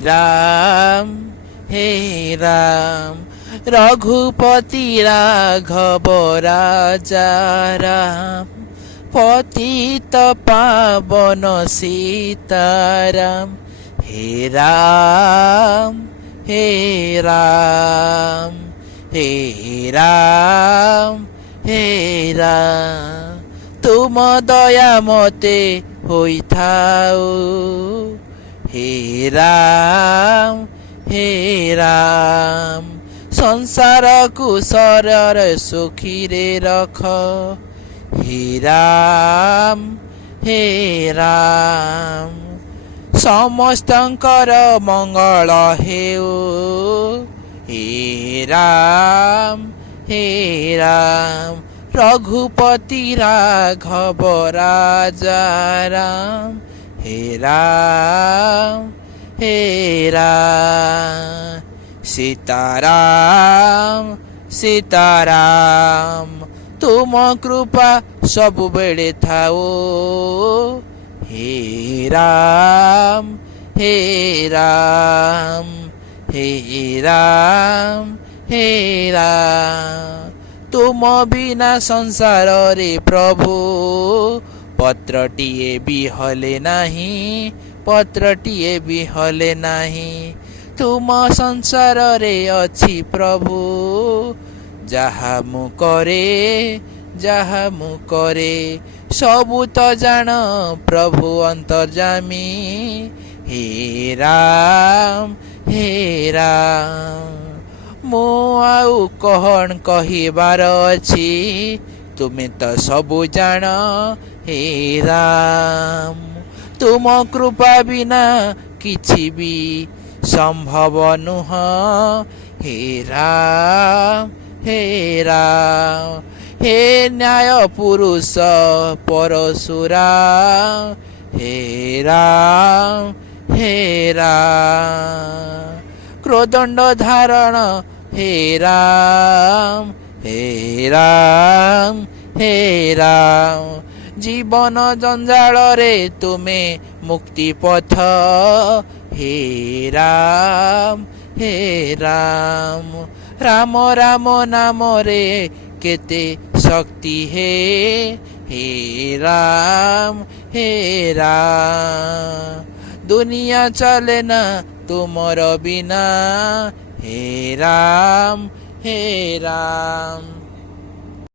राम हे राम रघुपति राघव राजा राम पतित पावन सीताराम हे राम हे राम हे राम हे राम तुम दया मते होई थाओ हे राम हे राम संसार को सरर सुखी रे रख हे राम हे राम समस्तंकर मंगल हेउ हे राम हे राम रघुपति राघव राजा राम हे राम हे राम सीताराम सीताराम तुम कृपा सब बेड़े थाओ हे राम हे राम हे राम हे राम तुम बिना संसार रे प्रभु पत्रटिए भी हले नाही पत्रटिए भी हले नाही तुम संसार रे अछि प्रभु जहा मु करे सबु तो जान प्रभु अंतर्जामी हे राम मु आउ कहन कहिबार अछि तुमे तो सबु जान हे राम तुम कृपा बिना किछि भी संभव नुह हे राम हे न्याय पुरुष परशुराम हे राम क्रोदंड धारण हे राम जीवन जंजाल रे तुमे मुक्ति पथ हे राम राम राम नाम रे केते शक्ति हे राम दुनिया चले ना तुमर बिना हे राम